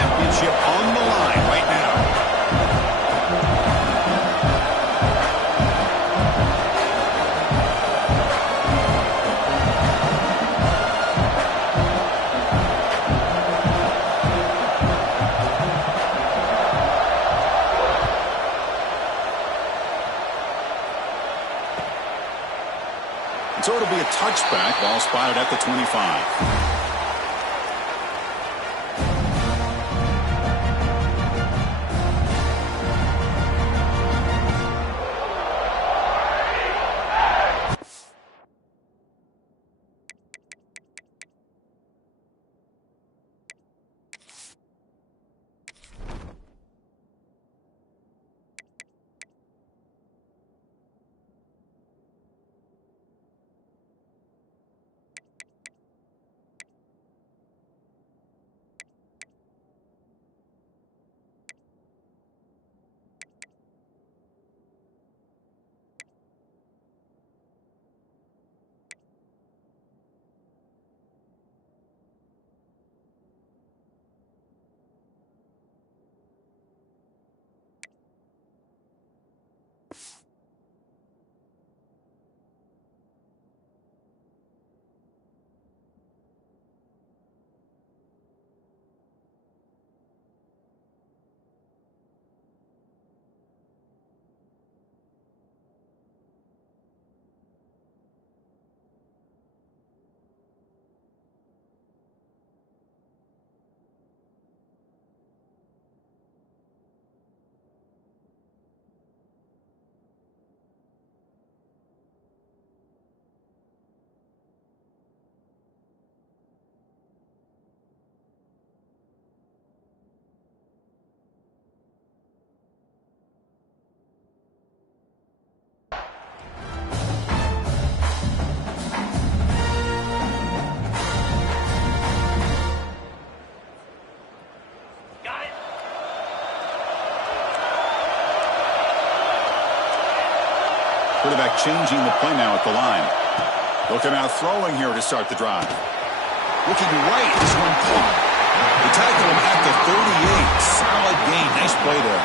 championship on the line right now. So it'll be a touchback. Ball spotted at the 25. Quarterback changing the play now at the line. Looking out throwing here to start the drive. Looking right, this one caught. They tackle him at the 38. Solid gain. Nice play there.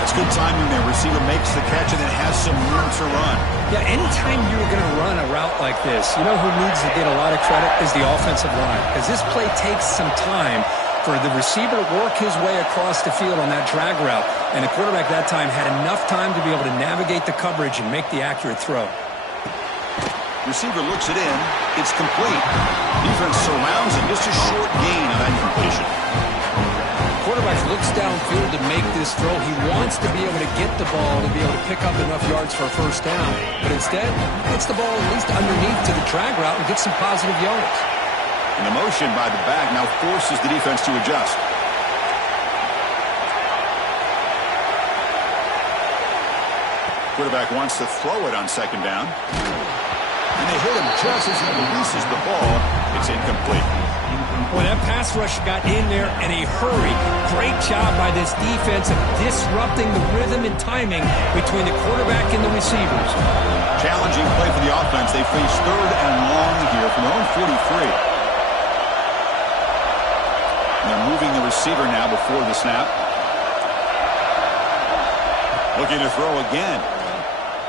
That's good timing there. Receiver makes the catch and then has some room to run. Yeah, anytime you're going to run a route like this, you know who needs to get a lot of credit is the offensive line. Because this play takes some time for the receiver to work his way across the field on that drag route. And the quarterback that time had enough time to be able to navigate the coverage and make the accurate throw. Receiver looks it in. It's complete. Defense surrounds him. Just a short gain on that completion. Quarterback looks downfield to make this throw. He wants to be able to get the ball to be able to pick up enough yards for a first down. But instead, gets the ball at least underneath to the drag route and gets some positive yards. And the motion by the back now forces the defense to adjust. Quarterback wants to throw it on second down. And they hit him just as he releases the ball. It's incomplete. Well, that pass rush got in there in a hurry. Great job by this defense of disrupting the rhythm and timing between the quarterback and the receivers. Challenging play for the offense. They face third and long here from their own 43. They're moving the receiver now before the snap. Looking to throw again.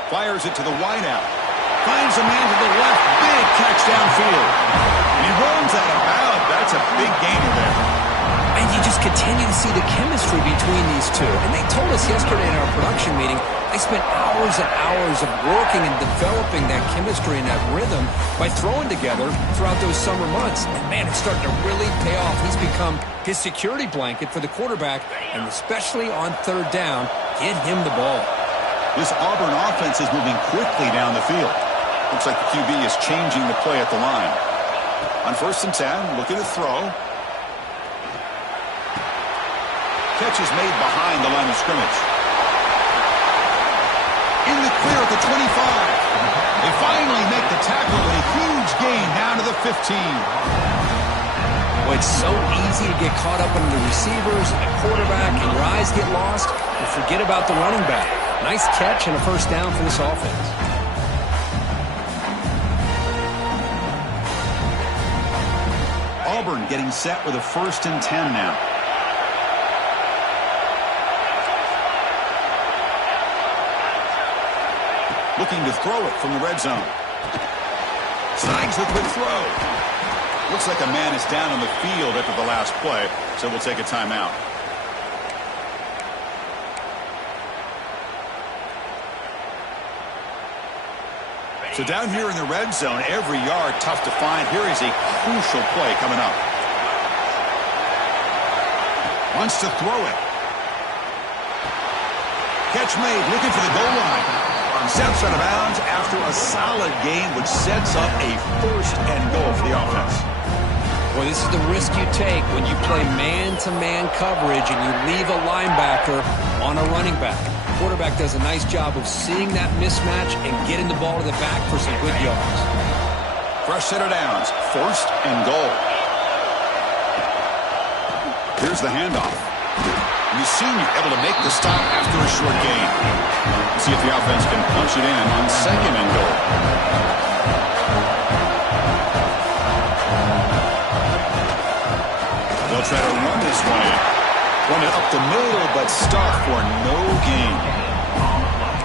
Fires it to the wideout. Finds a man to the left. Big catch downfield. And he runs out of bounds. That's a big gainer there. And you just continue to see the chemistry between these two. And they told us yesterday in our production meeting, they spent hours and hours of working and developing that chemistry and that rhythm by throwing together throughout those summer months. And, man, it's starting to really pay off. He's become his security blanket for the quarterback, and especially on third down, get him the ball. This Auburn offense is moving quickly down the field. Looks like the QB is changing the play at the line. On 1st and 10, looking to throw. Catch is made behind the line of scrimmage. In the clear at the 25. They finally make the tackle with a huge gain down to the 15. Well, it's so easy to get caught up in the receivers and the quarterback, and your eyes get lost. You forget about the running back. Nice catch and a first down for this offense. Auburn getting set with a 1st and 10 now. Looking to throw it from the red zone. Signs the quick throw. Looks like a man is down on the field after the last play, so we'll take a timeout. So down here in the red zone, every yard tough to find. Here is a crucial play coming up. Wants to throw it. Catch made, looking for the goal line. Steps out of bounds after a solid gain, which sets up a 1st and goal for the offense. Well, this is the risk you take when you play man-to-man coverage and you leave a linebacker on a running back. Quarterback does a nice job of seeing that mismatch and getting the ball to the back for some good yards. Fresh set of downs, 1st and goal. Here's the handoff. The senior able to make the stop after a short gain. Let's see if the offense can punch it in on 2nd and goal. They'll try to run this one in. Run it up the middle, but stop for no gain.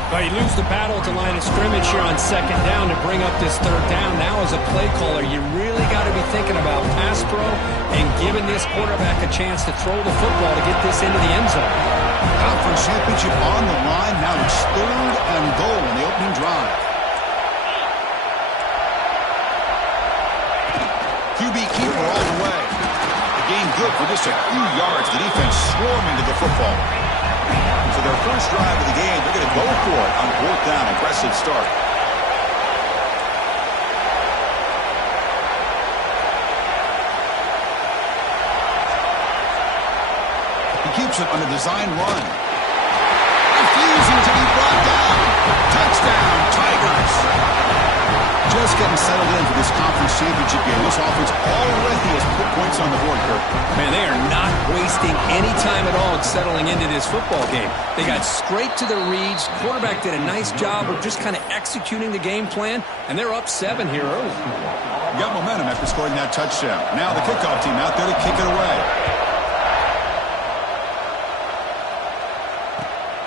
Well, you lose the battle at the line of scrimmage here on 2nd down to bring up this 3rd down. Now as a play caller, you really got to be thinking about pass pro and giving this quarterback a chance to throw the football to get this into the end zone. Conference championship on the line. Now it's 3rd and goal in the opening drive. QB keeper all the way. The game good for just a few yards. The defense swarming to the football. So their first drive of the game, they're going to go for it on 4th down. Aggressive start. He keeps it on a design run. Refusing to be brought down. Touchdown, Tigers. Just getting settled in for this conference championship game. This offense already has put points on the board, Kirk. Man, they are not wasting any time at all settling into this football game. They got straight to the reads. Quarterback did a nice job of just kind of executing the game plan, and they're up 7 here early. Got momentum after scoring that touchdown. Now the kickoff team out there to kick it away.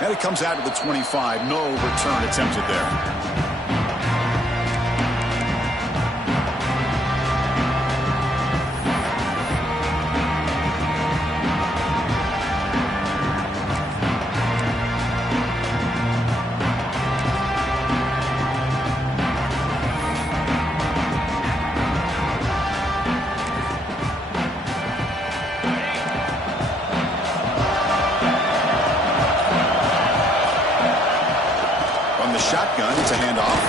And it comes out to the 25. No return attempted there. Shotgun, it's a handoff.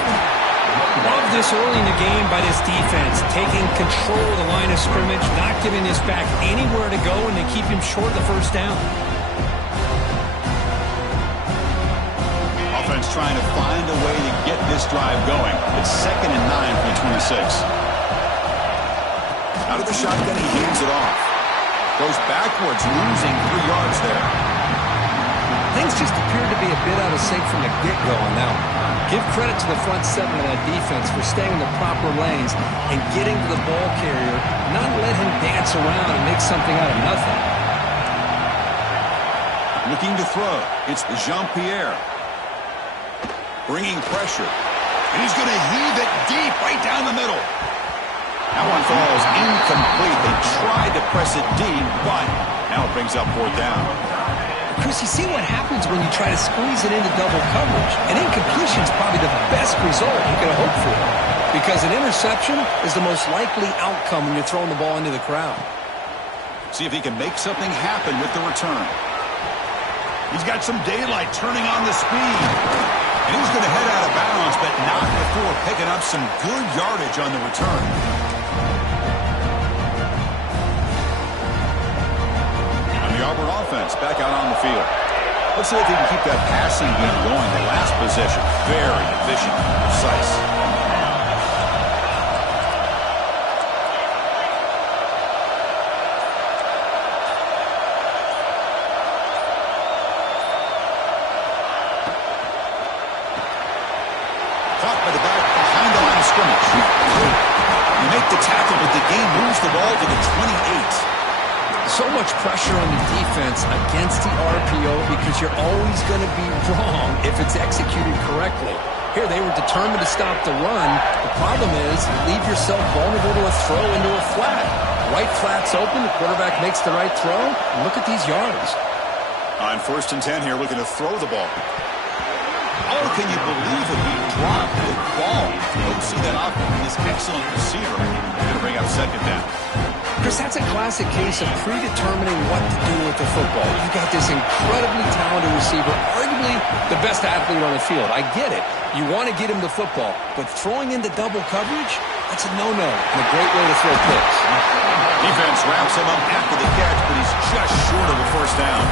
Love this early in the game by this defense, taking control of the line of scrimmage, not giving this back anywhere to go, and to keep him short of the 1st down. Offense trying to find a way to get this drive going. It's 2nd and 9 from the 26. Out of the shotgun, he hands it off. Goes backwards, losing 3 yards there. Things just appeared to be a bit out of sync from the get-go on that one. Give credit to the front 7 of that defense for staying in the proper lanes and getting to the ball carrier, not let him dance around and make something out of nothing. Looking to throw. It's Jean-Pierre. Bringing pressure. And he's going to heave it deep right down the middle. That one falls incomplete. They tried to press it deep, but now it brings up 4th down. Chris, you see what happens when you try to squeeze it into double coverage. An incompletion is probably the best result you could hope for, because an interception is the most likely outcome when you're throwing the ball into the crowd. See if he can make something happen with the return. He's got some daylight turning on the speed. And he's going to head out of bounds, but not before picking up some good yardage on the return. The Auburn offense back out on the field. Let's see if he can keep that passing game going. The last possession, very efficient, precise. Caught by the back behind the line of scrimmage. You make the tackle, but the game moves the ball to the 28. so much pressure on the defense against the RPO because you're always going to be wrong if it's executed correctly. Here, they were determined to stop the run. The problem is you leave yourself vulnerable to a throw into a flat. Right flat's open, the quarterback makes the right throw, and look at these yards. On 1st and 10 here, looking to throw the ball. Oh, can you believe it? He dropped the ball. You don't see that often from this excellent receiver. Going to bring up 2nd down. Chris, that's a classic case of predetermining what to do with the football. You've got this incredibly talented receiver, arguably the best athlete on the field. I get it. You want to get him the football, but throwing into double coverage, that's a no-no and a great way to throw picks. Defense wraps him up after the catch, but he's just short of a 1st down.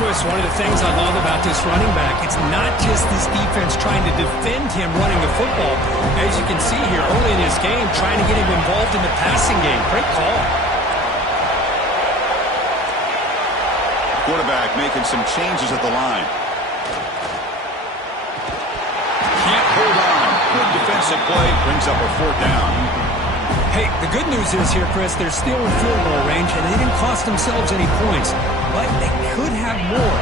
Chris, one of the things I love about this running back, it's not just this defense trying to defend him running the football. As you can see here early in this game, trying to get him involved in the passing game. Great call. Quarterback making some changes at the line. Can't hold on. Good defensive play. Brings up a 4th down. Hey, the good news is here, Chris, they're still in field goal range, and they didn't cost themselves any points. But they could have more.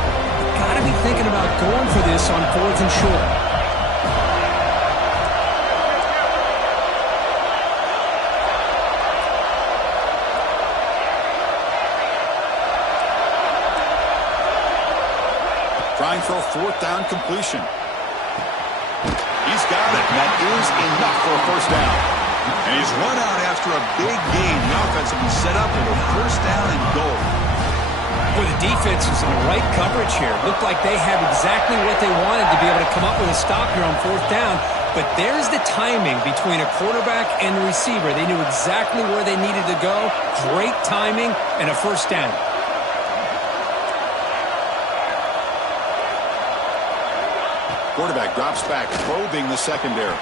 Got to be thinking about going for this on 4th and short. Trying for a 4th down completion. He's got it. That is enough for a 1st down. And he's run out after a big gain. The offense will be set up with a 1st down and goal. Boy, the defense is in the right coverage here. Looked like they had exactly what they wanted to be able to come up with a stop here on 4th down. But there's the timing between a quarterback and the receiver. They knew exactly where they needed to go. Great timing and a 1st down. Quarterback drops back, probing the secondary.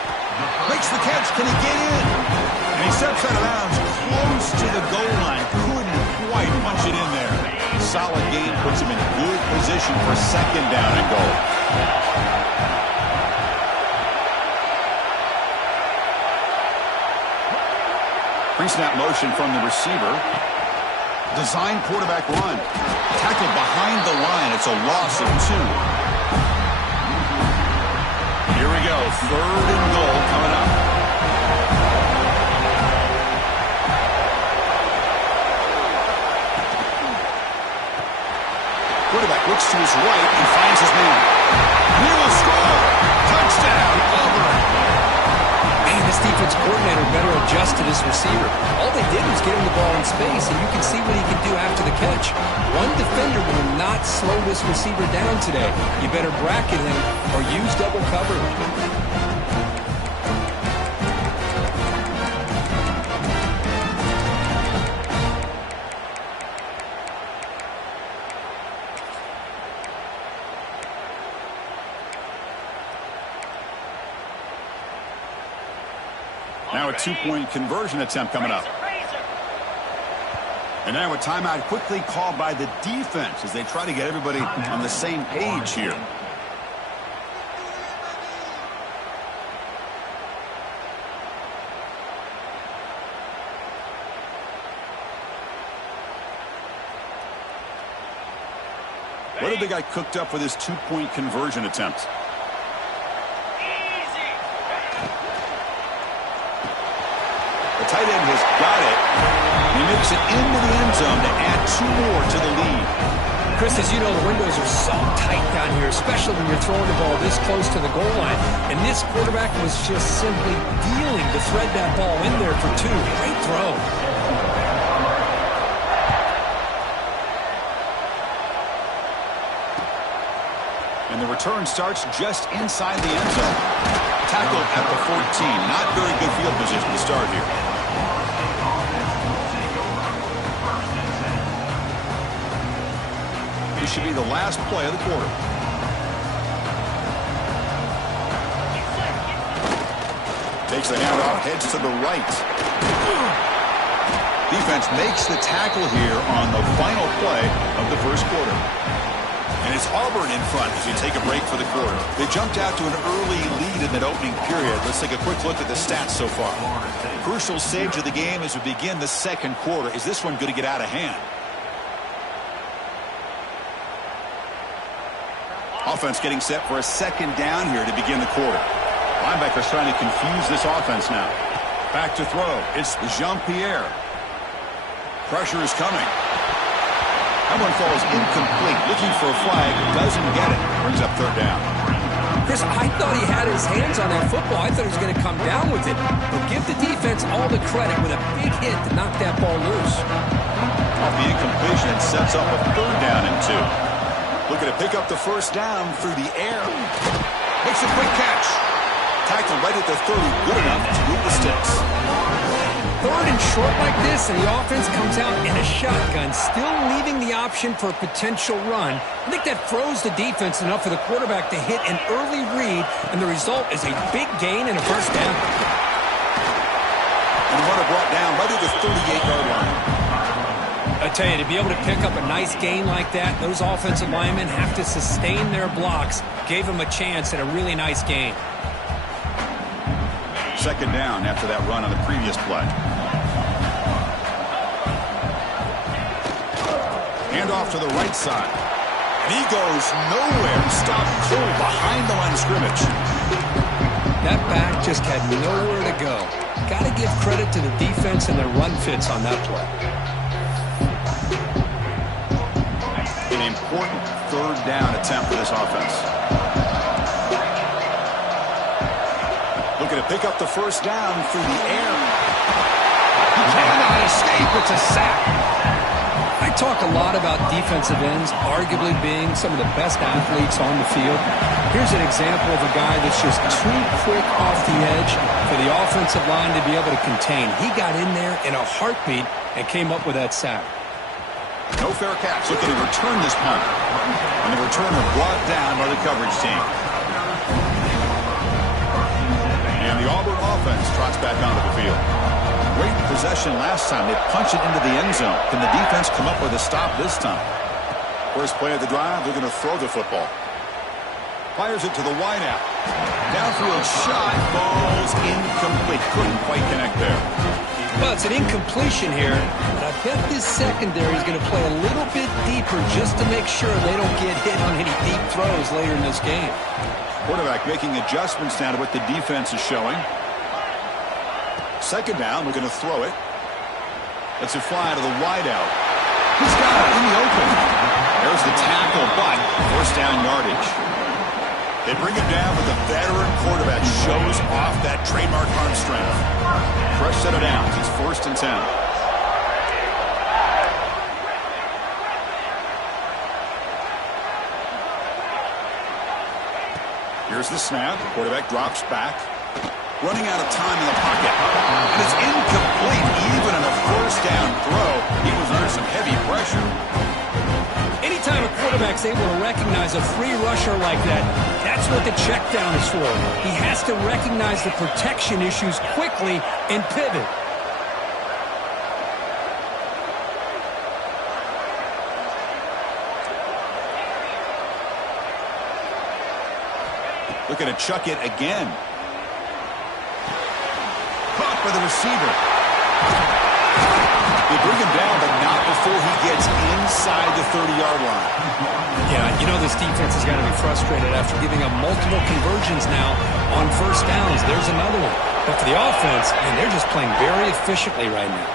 Makes the catch. Can he get in? And he steps out of bounds close to the goal line. Couldn't quite punch it in there. Solid gain puts him in good position for 2nd down and goal. Pre-snap motion from the receiver. Design quarterback run. Tackle behind the line. It's a loss of 2. Here we go. 3rd and goal coming up. Quarterback looks to his right and finds his man. He will score. Touchdown, Auburn. Man, this defense coordinator better adjust to this receiver. All they did was get him the ball in space, and you can see what he can do after the catch. One defender will not slow this receiver down today. You better bracket him or use double coverage. Now a 2-point conversion attempt coming up. And now a timeout quickly called by the defense as they try to get everybody on the same page here. What have they got cooked up for this 2-point conversion attempt? The tight end has got it. He makes it into the end zone to add 2 more to the lead. Chris, as you know, the windows are so tight down here, especially when you're throwing the ball this close to the goal line. And this quarterback was just simply dealing to thread that ball in there for 2. Great throw. And the return starts just inside the end zone. Tackle at the 14. Not very good field position to start here. This should be the last play of the quarter. Takes the handoff, heads to the right. Defense makes the tackle here on the final play of the first quarter. And it's Auburn in front as we take a break for the quarter. They jumped out to an early lead in that opening period. Let's take a quick look at the stats so far. Crucial stage of the game as we begin the second quarter. Is this one going to get out of hand? Offense getting set for a second down here to begin the quarter. Linebackers trying to confuse this offense now. Back to throw. It's Jean-Pierre. Pressure is coming. That one falls incomplete. Looking for a flag. Doesn't get it. Brings up third down. Chris, I thought he had his hands on that football. I thought he was going to come down with it. But give the defense all the credit with a big hit to knock that ball loose. Off the incompletion, it sets up a third down and 2. Looking to pick up the first down through the air. Makes a quick catch. Tackled right at the 30. Good enough to move the sticks. Third and short like this, and the offense comes out in a shotgun, still leaving the option for a potential run. I think that throws the defense enough for the quarterback to hit an early read, and the result is a big gain and a first down. And the runner brought down right at the 38-yard line. I tell you, to be able to pick up a nice gain like that, those offensive linemen have to sustain their blocks. Gave them a chance at a really nice gain. Second down after that run on the previous play. Hand off to the right side. And he goes nowhere. Stopped cold behind the line of scrimmage. That back just had nowhere to go. Got to give credit to the defense and their run fits on that play. An important third down attempt for this offense. Looking to pick up the first down through the air. He cannot escape. It's a sack. I talk a lot about defensive ends arguably being some of the best athletes on the field. Here's an example of a guy that's just too quick off the edge for the offensive line to be able to contain. He got in there in a heartbeat and came up with that sack. No fair catch. Looking to return this punt. And the returner brought down by the coverage team. And the Auburn offense trots back onto the field. Great possession last time. They punch it into the end zone. Can the defense come up with a stop this time? First play of the drive, they're going to throw the football. Fires it to the wideout. Downfield shot falls incomplete. Couldn't quite connect there. Well, it's an incompletion here, but I bet this secondary is going to play a little bit deeper just to make sure they don't get hit on any deep throws later in this game. Quarterback making adjustments now to what the defense is showing. Second down, we're going to throw it. Let's it fly to the wideout. He's got it in the open. There's the tackle, but first down yardage. They bring him down, but the veteran quarterback shows off that trademark arm strength. Fresh set of downs. It's 1st and 10. Here's the snap. Quarterback drops back. Running out of time in the pocket. And it's incomplete. Even in a first down throw, he was under some heavy pressure. Anytime a quarterback's able to recognize a free rusher like that, that's what the check down is for. He has to recognize the protection issues quickly and pivot. Looking to chuck it again. Caught by the receiver. They bring him down, but not before he gets inside the 30-yard line. Yeah, you know this defense has got to be frustrated after giving up multiple conversions now on first downs. There's another one. But for the offense, man, they're just playing very efficiently right now.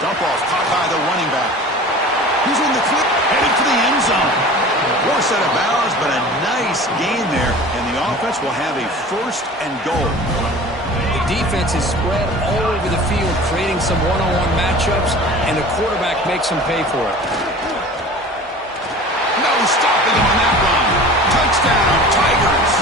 Dump off, caught by the running back. He's in the clip, headed for the end zone. Poor set of bounds, but a nice gain there, and the offense will have a 1st and goal. The defense is spread all over the field, creating some one-on-one matchups, and the quarterback makes them pay for it. No stopping him on that run. Touchdown, Tigers.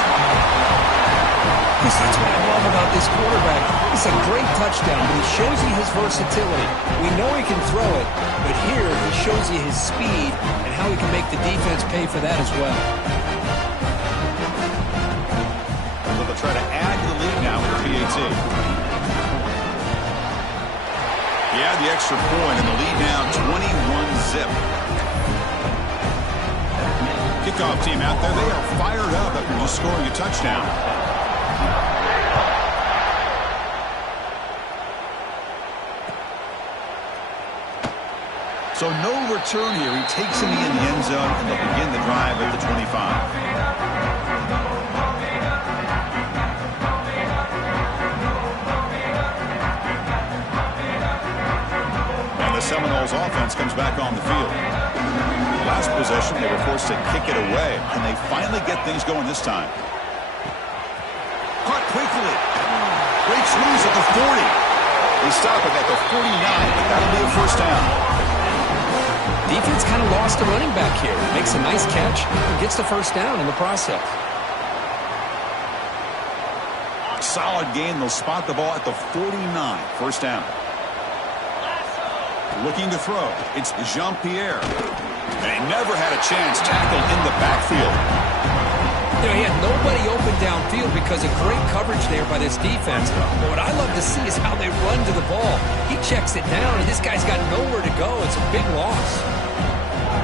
Chris, that's what I love about this quarterback. It's a great touchdown, but he shows you his versatility. We know he can throw it, but here he shows you his speed and how he can make the defense pay for that as well. So they'll try to add to the lead now with the PAT. He had the extra point, and the lead now 21-zip. kickoff team out there. They are fired up after just scoring a touchdown. So no return here. He takes him in the end zone, and they'll begin the drive at the 25. And the Seminoles offense comes back on the field. Last possession, they were forced to kick it away, and they finally get things going this time. Caught quickly. Breaks loose at the 40. They stop it at the 49, but that'll be a first down. Defense kind of lost a running back here. Makes a nice catch and gets the first down in the process. Solid gain. They'll spot the ball at the 49. First down. Looking to throw. It's Jean-Pierre. And he never had a chance. Tackled in the backfield. You know, he had nobody open downfield because of great coverage there by this defense. But what I love to see is how they run to the ball. He checks it down, and this guy's got nowhere to go. It's a big loss.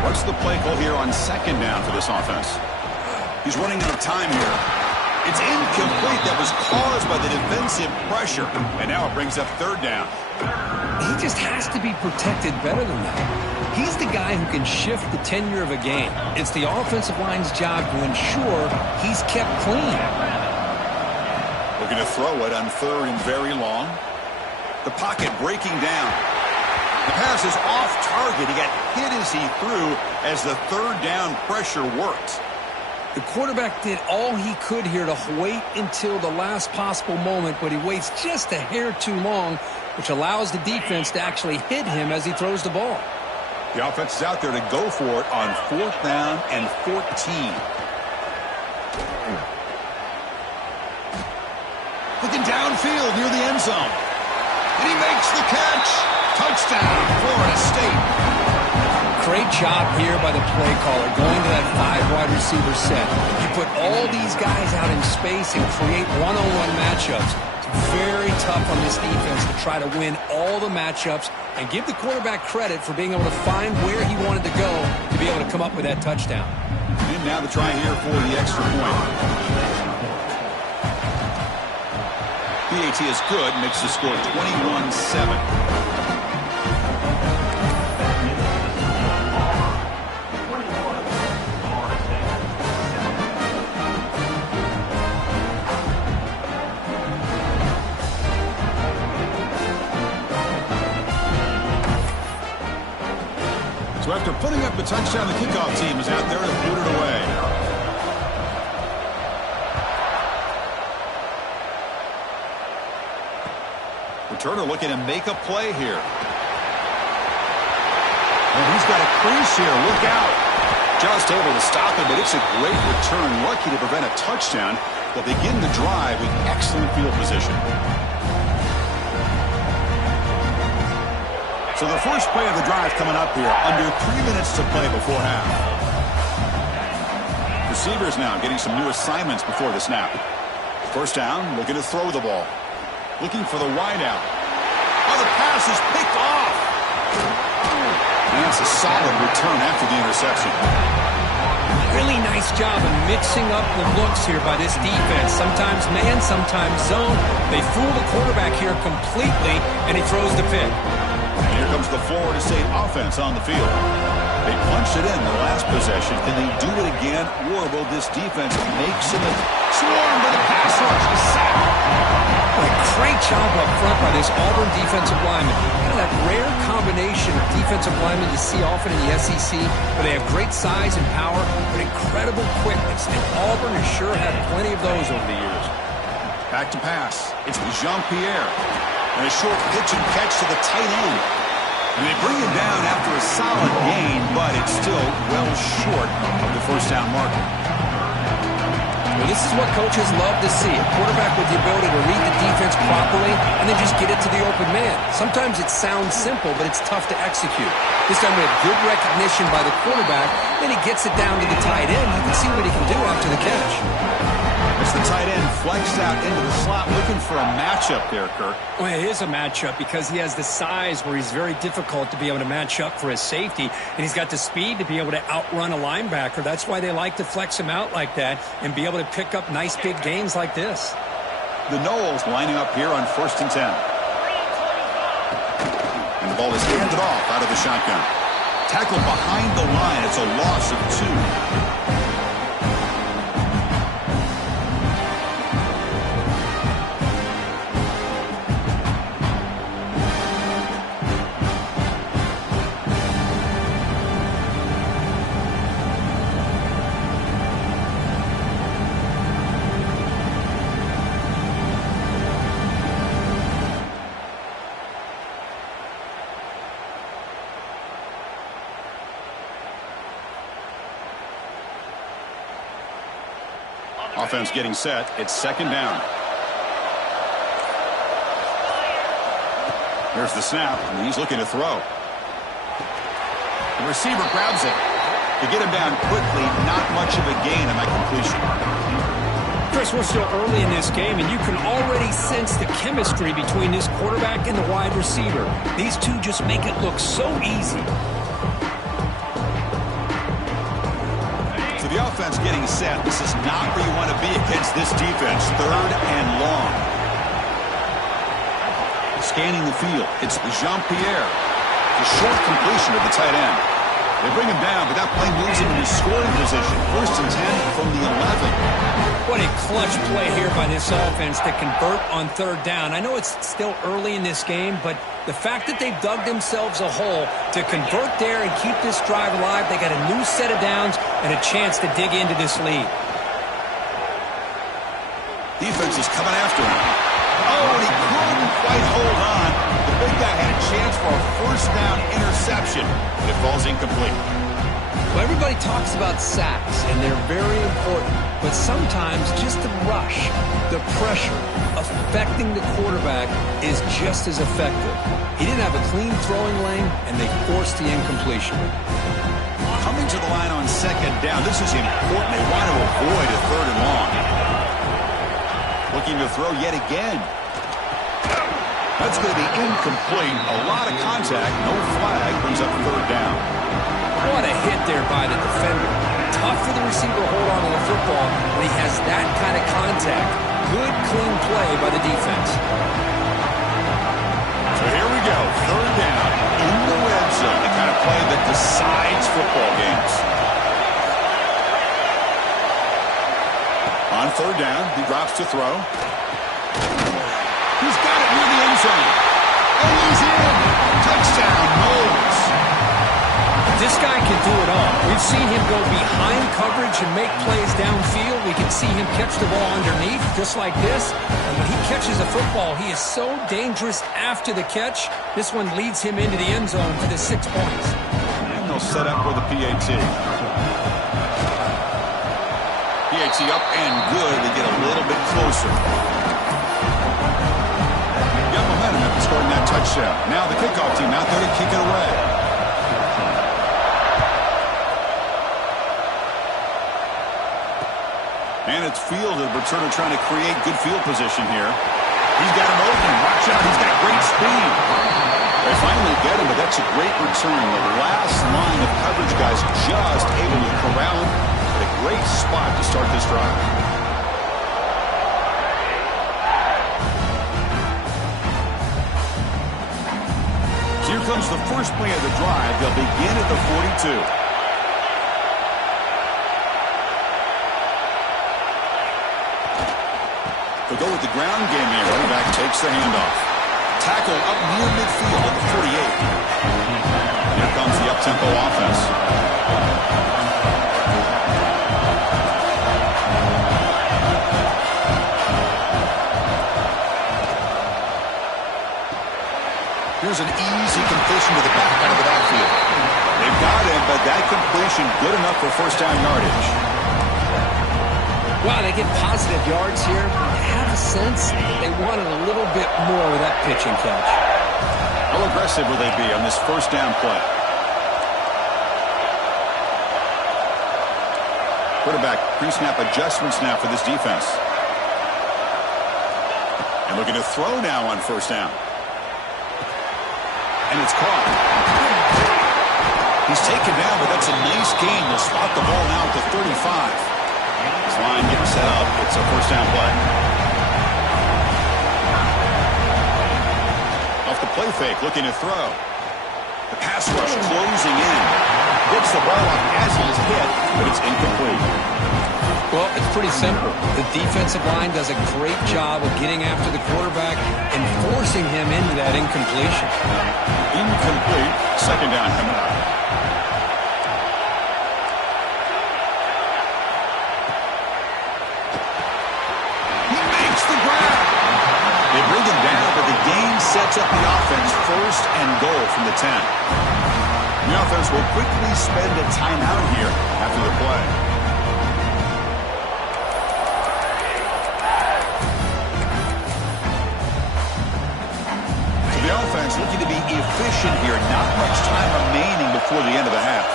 What's the play call here on second down for this offense? He's running out of time here. It's incomplete. That was caused by the defensive pressure. And now it brings up third down. He just has to be protected better than that. He's the guy who can shift the tenure of a game. It's the offensive line's job to ensure he's kept clean. Looking to throw it on third and very long. The pocket breaking down. The pass is off target. He got hit as he threw as the third down pressure worked. The quarterback did all he could here to wait until the last possible moment, but he waits just a hair too long, which allows the defense to actually hit him as he throws the ball. The offense is out there to go for it on fourth down and 14. Looking downfield near the end zone. And he makes the catch. Touchdown, Florida State. Great job here by the play caller, going to that 5 wide receiver set. You put all these guys out in space and create one-on-one matchups. It's very tough on this defense to try to win all the matchups and give the quarterback credit for being able to find where he wanted to go to be able to come up with that touchdown. And now the try here for the extra point. PAT is good, makes the score 21-7. So after putting up the touchdown, the kickoff team is out there to boot it away. Returner looking to make a play here. And he's got a crease here. Look out. Just able to stop it, but it's a great return. Lucky to prevent a touchdown. They'll begin the drive with excellent field position. So the first play of the drive coming up here. Under 3 minutes to play before half. Receivers now getting some new assignments before the snap. First down, looking to throw the ball. Looking for the wide out. Oh, the pass is picked off. And it's a solid return after the interception. Really nice job of mixing up the looks here by this defense. Sometimes man, sometimes zone. They fool the quarterback here completely, and he throws the pick. And here comes the Florida State offense on the field. They punched it in the last possession. Can they do it again, or will this defense make some swarm to the pass rush? A sack. A great job up front by this Auburn defensive lineman. Kind of that rare combination of defensive linemen you see often in the SEC, where they have great size and power, but incredible quickness. And Auburn has sure had plenty of those over the years. Back to pass. It's Jean-Pierre. And a short pitch and catch to the tight end. And they bring him down after a solid gain, but it's still well short of the first down marker. Well, this is what coaches love to see. A quarterback with the ability to read the defense properly and then just get it to the open man. Sometimes it sounds simple, but it's tough to execute. This time we have good recognition by the quarterback. Then he gets it down to the tight end. You can see what he can do after the catch. As the tight end flexed out into the slot, looking for a matchup there, Kirk. Well, it is a matchup because he has the size where he's very difficult to be able to match up for his safety, and he's got the speed to be able to outrun a linebacker. That's why they like to flex him out like that and be able to pick up nice big gains like this. The Noles lining up here on 1st and 10. And the ball is handed off out of the shotgun. Tackled behind the line. It's a loss of 2. Offense getting set. It's 2nd down. Here's the snap, and he's looking to throw. The receiver grabs it. To get him down quickly, not much of a gain on that completion. Chris, we're still early in this game, and you can already sense the chemistry between this quarterback and the wide receiver. These two just make it look so easy. The offense getting set. This is not where you want to be against this defense. 3rd and long. Scanning the field. It's Jean-Pierre. The short completion of the tight end. They bring him down, but that play moves him into scoring position. 1st and 10 from the 11. What a clutch play here by this offense to convert on 3rd down. I know it's still early in this game, but the fact that they've dug themselves a hole to convert there and keep this drive alive, they got a new set of downs and a chance to dig into this lead. Defense is coming after him. Oh, and he couldn't quite hold on. The big guy had a chance for a 1st down interception, but it falls incomplete. Well, everybody talks about sacks, and they're very important. But sometimes just the rush, the pressure, affecting the quarterback is just as effective. He didn't have a clean throwing lane, and they forced the incompletion. Coming to the line on 2nd down. This is important. They want to avoid a 3rd and long. Looking to throw yet again. That's going to be incomplete. A lot of contact. No flag. Brings up 3rd down. What a hit there by the defender. Tough for the receiver to hold on to the football when he has that kind of contact. Good, clean play by the defense. So here we go. 3rd down in the red zone. The kind of play that decides football games. On 3rd down, he drops to throw. He's got it near the end zone. And he's in. Touchdown, Noles. This guy can do it all. We've seen him go behind coverage and make plays downfield. We can see him catch the ball underneath, just like this. And when he catches a football, he is so dangerous after the catch. This one leads him into the end zone for the 6 points. And they'll set up for the PAT. PAT up and good. They get a little bit closer. Got momentum after scoring that touchdown. Now the kickoff team out there to kick it away. And it's fielded. Returner trying to create good field position here. He's got him open. Watch out. He's got great speed. They finally get him, but that's a great return. The last line of coverage guys just able to corral him at a great spot to start this drive. So here comes the first play of the drive. They'll begin at the 42. They'll go with the ground game here. Running back takes the handoff. Tackle up near midfield at the 48. Here comes the up-tempo offense. Here's an easy completion to the back out of the backfield. They've got him, but that completion good enough for 1st down yardage. Wow, they get positive yards here. I have a sense they wanted a little bit more with that pitch and catch. How aggressive will they be on this 1st down play? Quarterback pre-snap adjustments now for this defense. And looking to throw now on first down. And it's caught. He's taken down, but that's a nice gain. They'll spot the ball now at the 35. This line getting set up. It's a first down play. Off the play fake, looking to throw. The pass rush closing in. Gets the ball up as he's hit, but it's incomplete. Well, it's pretty simple. The defensive line does a great job of getting after the quarterback and forcing him into that incompletion. Incomplete. Second down coming up. He makes the grab. They bring him down, but the gain sets up the offense first and goal from the 10. The offense will quickly spend a timeout here after the play. So the offense looking to be efficient here. Not much time remaining before the end of the half.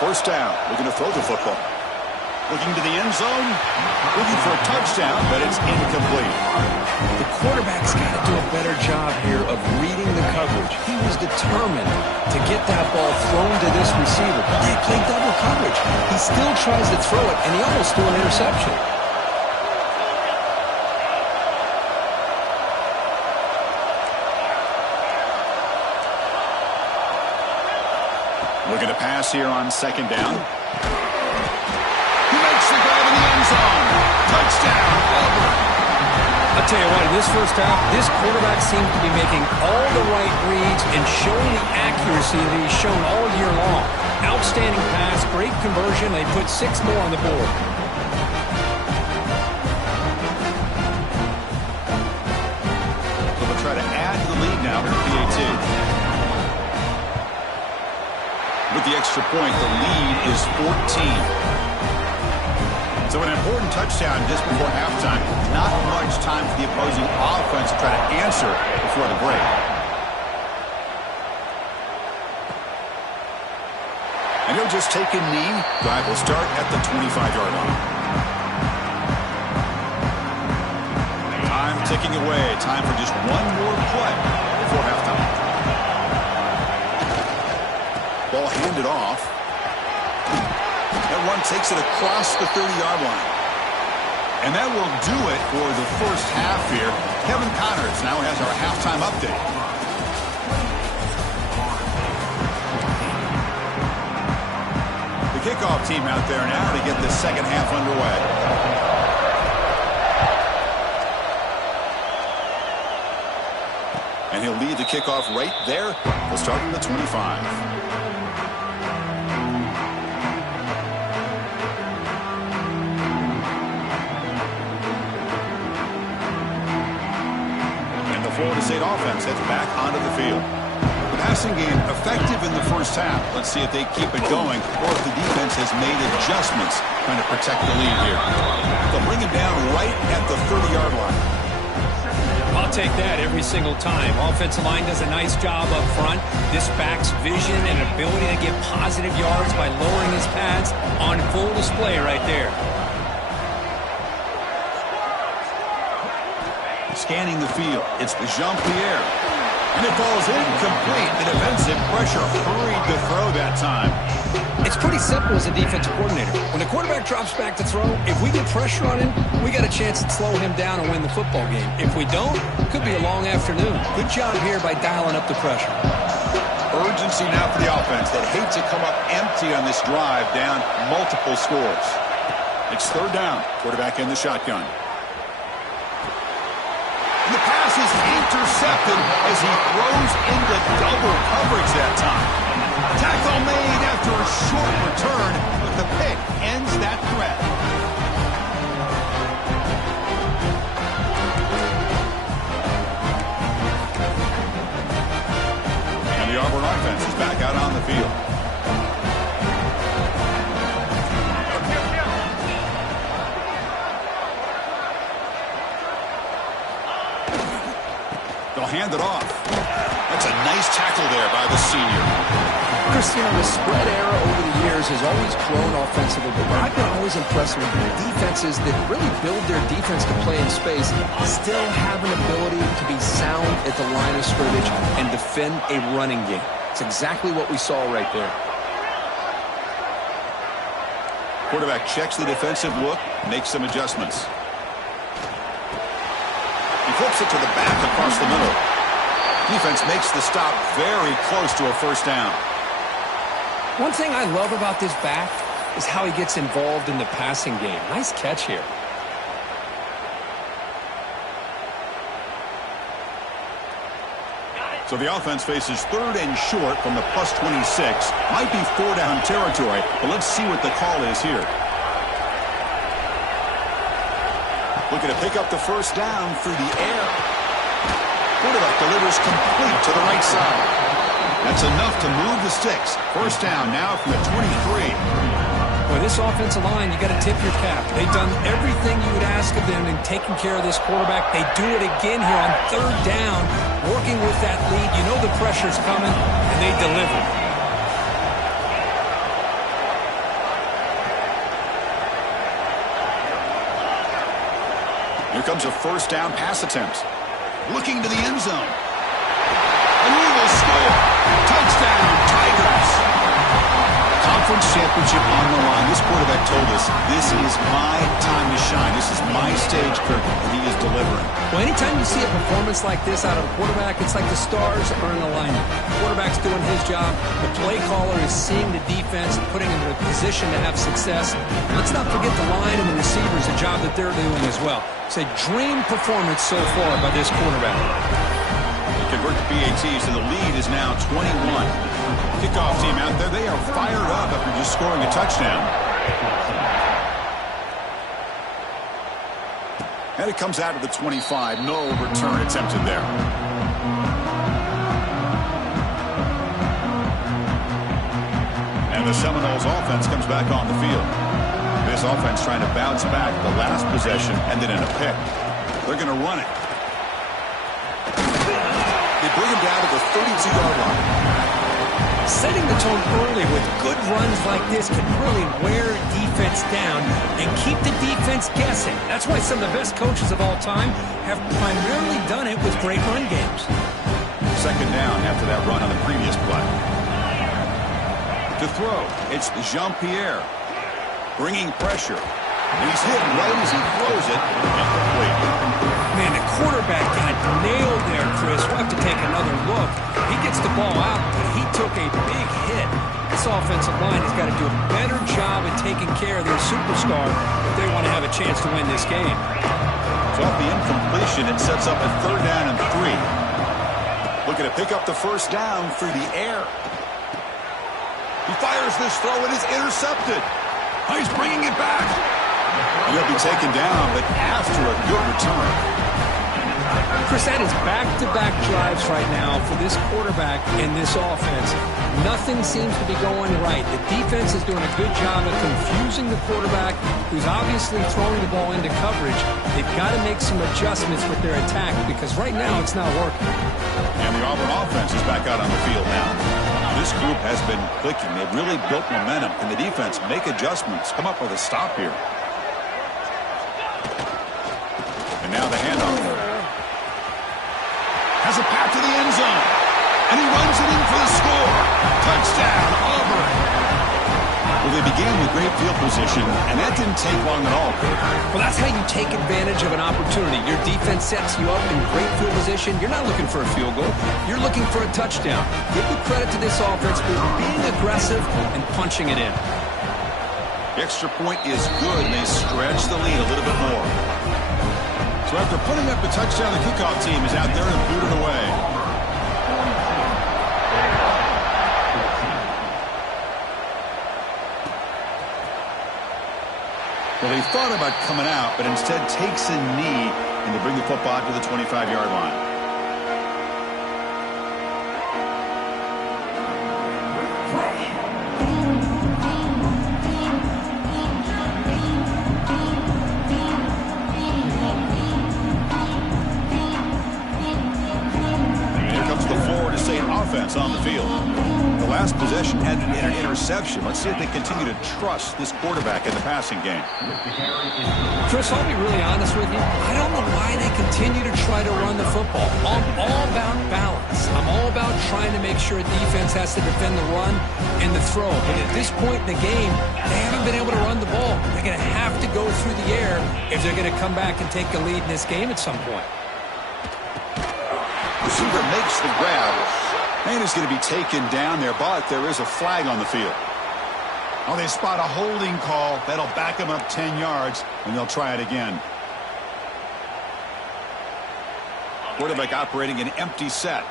First down, looking to throw the football. Looking to the end zone, looking for a touchdown, but it's incomplete. The quarterback's got to do a better job here of reading the coverage. He was determined to get that ball thrown to this receiver. They played double coverage. He still tries to throw it, and he almost threw an interception. Looking to pass here on second down. He makes the grab in the end zone. Touchdown, Auburn. I'll tell you what, in this first half, this quarterback seems to be making all the right reads and showing the accuracy that he's shown all year long. Outstanding pass, great conversion. They put 6 more on the board. So they'll try to add to the lead now for PAT. With the extra point, the lead is 14. So an important touchdown just before halftime. Not much time for the opposing offense to try to answer before the break. And he'll just take a knee. Drive will start at the 25-yard line. Time ticking away. Time for just one more play before halftime. Ball handed off. That one takes it across the 30-yard line. And that will do it for the first half here. Kevin Connors now has our halftime update. The kickoff team out there now to get the second half underway. And he'll lead the kickoff right there. We'll start from the 25. Florida State offense heads back onto the field. The passing game effective in the first half. Let's see if they keep it going or if the defense has made adjustments trying to protect the lead here. They'll bring him down right at the 30-yard line. I'll take that every single time. Offensive line does a nice job up front. This back's vision and ability to get positive yards by lowering his pads on full display right there. Scanning the field. It's the Jean-Pierre. And it falls incomplete. The defensive pressure hurried to throw that time. It's pretty simple as a defensive coordinator. When the quarterback drops back to throw, if we get pressure on him, we got a chance to slow him down and win the football game. If we don't, it could be a long afternoon. Good job here by dialing up the pressure. Urgency now for the offense that hates to come up empty on this drive, down multiple scores. It's third down. Quarterback in the shotgun. The pass is intercepted as he throws into double coverage that time. Tackle made after a short return, but the pick ends that threat. And the Auburn offense is back out on the field. They'll hand it off. off. That's a nice tackle there by the senior. Chris, you know, the spread era over the years has always grown offensively, but I've been always impressed with defenses that really build their defense to play in space, still have an ability to be sound at the line of scrimmage and defend a running game. It's exactly what we saw right there. Quarterback checks the defensive look, makes some adjustments. He flips it to the back across the middle. Defense makes the stop very close to a first down. One thing I love about this back is how he gets involved in the passing game. Nice catch here. So the offense faces 3rd and short from the +26. Might be 4-down territory, but let's see what the call is here. Looking to pick up the first down through the air. Quarterback delivers complete to the right side. That's enough to move the sticks. First down now from the 23. Boy, this offensive line, you got to tip your cap. They've done everything you would ask of them in taking care of this quarterback. They do it again here on 3rd down, working with that lead. You know the pressure's coming, and they deliver. Here comes a first down pass attempt. Looking to the end zone. And he will score. Touchdown, Tigers. Conference championship on the line. This quarterback told us, this is my time to shine. This is my stage, Kirk, and he is delivering. Well, anytime you see a performance like this out of a quarterback, it's like the stars are in alignment. The quarterback's doing his job. The play caller is seeing the defense and putting him in a position to have success. And let's not forget the line and the receivers, the job that they're doing as well. It's a dream performance so far by this quarterback. Convert the PATs, so the lead is now 21. Kickoff team out there, they are fired up after just scoring a touchdown. And it comes out of the 25. No return attempted there. And the Seminoles offense comes back on the field. This offense trying to bounce back. The last possession ended in a pick. They're going to run it. They bring him down to the 32-yard line. Setting the tone early with good runs like this can really wear defense down and keep the defense guessing. That's why some of the best coaches of all time have primarily done it with great run games. Second down after that run on the previous play. To throw, it's Jean-Pierre bringing pressure. And he's hit right as he throws it. Incomplete. Man, the quarterback got nailed there, Chris. We'll have to take another look. He gets the ball out, but he took a big hit. This offensive line has got to do a better job at taking care of their superstar if they want to have a chance to win this game. So off the incompletion, it sets up a 3rd down and 3. Looking to pick up the first down through the air. He fires this throw. It is intercepted. Oh, he's bringing it back. He'll be taken down, but after a good return. Chris, that is back-to-back drives right now for this quarterback and this offense. Nothing seems to be going right. The defense is doing a good job of confusing the quarterback, who's obviously throwing the ball into coverage. They've got to make some adjustments with their attack because right now it's not working. And the Auburn offense is back out on the field now. This group has been clicking. They've really built momentum. Can the defense make adjustments, come up with a stop here? And now the handoff. Has a path to the end zone. And he runs it in for the score. Touchdown, Auburn. Well, they began with great field position, and that didn't take long at all. Well, that's how you take advantage of an opportunity. Your defense sets you up in great field position. You're not looking for a field goal. You're looking for a touchdown. Give the credit to this offense for being aggressive and punching it in. The extra point is good, and they stretch the lead a little bit more. So after putting up the touchdown, the kickoff team is out there to boot it away. Well, he thought about coming out, but instead takes a knee and to bring the football to the 25-yard line. offense on the field. The last possession ended in an interception. Let's see if they continue to trust this quarterback in the passing game. Chris, I'll be really honest with you. I don't know why they continue to try to run the football. I'm all about balance. I'm all about trying to make sure a defense has to defend the run and the throw. But at this point in the game, they haven't been able to run the ball. They're going to have to go through the air if they're going to come back and take the lead in this game at some point. Receiver makes the grab, and is going to be taken down there, but there is a flag on the field. Oh, they spot a holding call. That'll back them up 10 yards, and they'll try it again. Quarterback operating an empty set.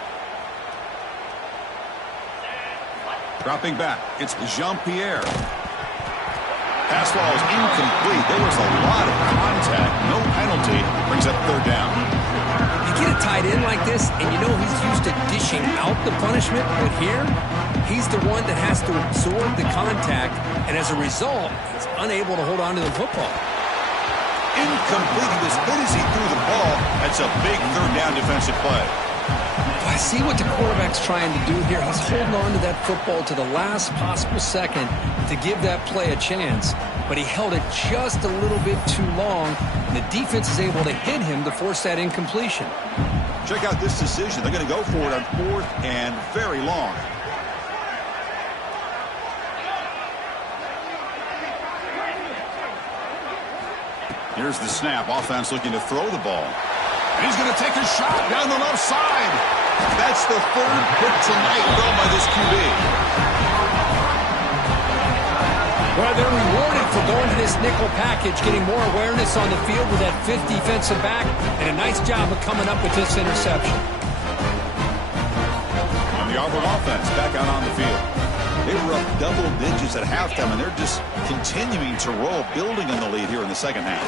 Dropping back, it's Jean-Pierre. Pass ball is incomplete. There was a lot of contact. No penalty. Brings up third down. You get a tight end like this, and you know he's used to dishing out the punishment, but here, he's the one that has to absorb the contact, and as a result, he's unable to hold on to the football. Incomplete. He was hit as he threw the ball. That's a big third down defensive play. I see what the quarterback's trying to do here. He's holding on to that football to the last possible second to give that play a chance, but he held it just a little bit too long, and the defense is able to hit him to force that incompletion. Check out this decision. They're going to go for it on 4th and very long. Here's the snap. Offense looking to throw the ball. And he's going to take a shot down the left side. That's the 3rd pick tonight thrown by this QB. Well, they're rewarded for going to this nickel package, getting more awareness on the field with that 5th defensive back, and a nice job of coming up with this interception. And the Auburn offense back out on the field. They were up double digits at halftime, and they're just continuing to roll, building on the lead here in the second half.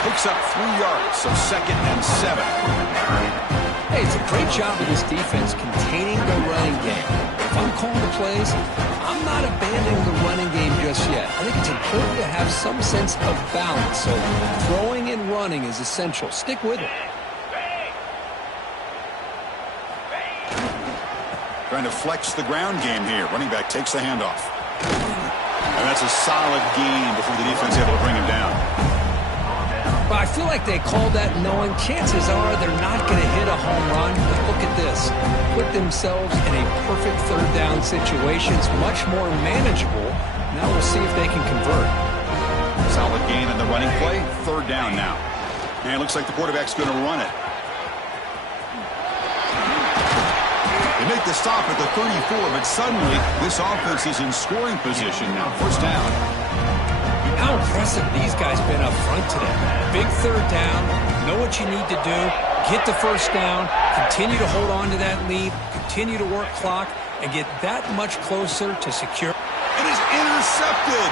Picks up 3 yards, so 2nd and 7. Hey, it's a great job of this defense containing the running game. If I'm calling the plays, I'm not abandoning the running game just yet. I think it's important to have some sense of balance, so throwing and running is essential. Stick with it. Trying to flex the ground game here. Running back takes the handoff. And that's a solid gain before the defense is able to bring him down. But I feel like they called that knowing chances are they're not going to hit a home run. But look at this. Put themselves in a perfect third down situation. It's much more manageable. Now we'll see if they can convert. Solid gain in the running play. 3rd down now. And it looks like the quarterback's going to run it. They make the stop at the 34, but suddenly this offense is in scoring position now. 1st down. How impressive these guys been up front today. Big 3rd down. Know what you need to do. Get the 1st down. Continue to hold on to that lead. Continue to work clock and get that much closer to secure. It is intercepted.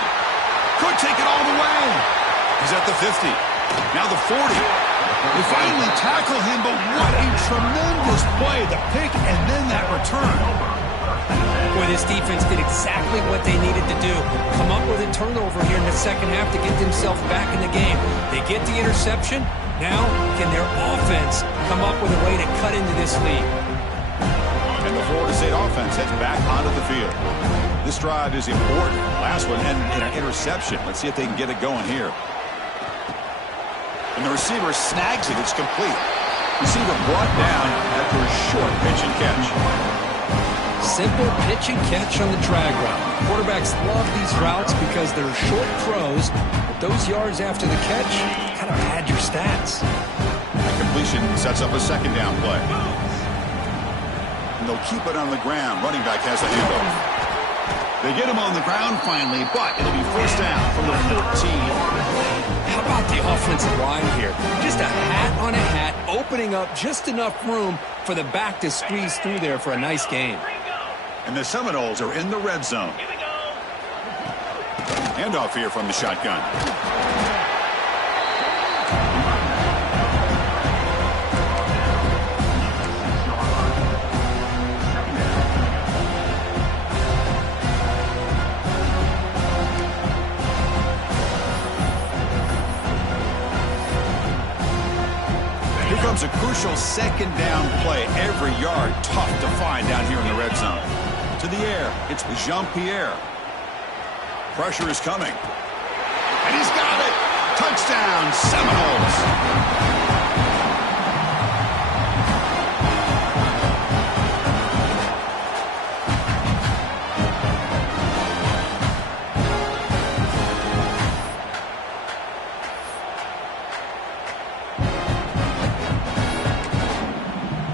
Could take it all the way. He's at the 50. Now the 40. They finally tackle him, but what a tremendous play. The pick and then that return. Boy, this defense did exactly what they needed to do. Come up with a turnover here in the second half to get themselves back in the game. They get the interception. Now, can their offense come up with a way to cut into this lead? And the Florida State offense heads back onto the field. This drive is important. Last one ended in an interception. Let's see if they can get it going here. And the receiver snags it. It's complete. Receiver brought down after a short pitch and catch. Simple pitch and catch on the drag route. Quarterbacks love these routes because they're short throws, but those yards after the catch kind of pad your stats. That completion sets up a 2nd down play. And they'll keep it on the ground. Running back has the handoff. They get him on the ground finally, but it'll be 1st down from the 14. How about the offensive line here? Just a hat on a hat, opening up just enough room for the back to squeeze through there for a nice gain. And the Seminoles are in the red zone. Handoff here from the shotgun. Here comes a crucial second down play. Every yard tough to find down here in the red zone. To the air, it's Jean-Pierre. Pressure is coming. And he's got it. Touchdown, Seminoles.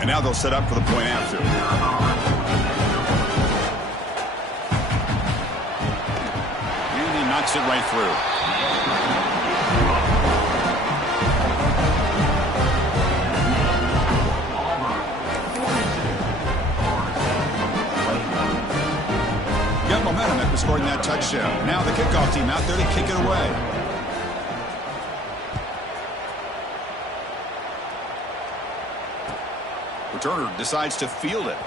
And now they'll set up for the point after. And he knocks it right through. Got momentum after scoring that touchdown. Now the kickoff team out there to kick it away. Returner decides to field it.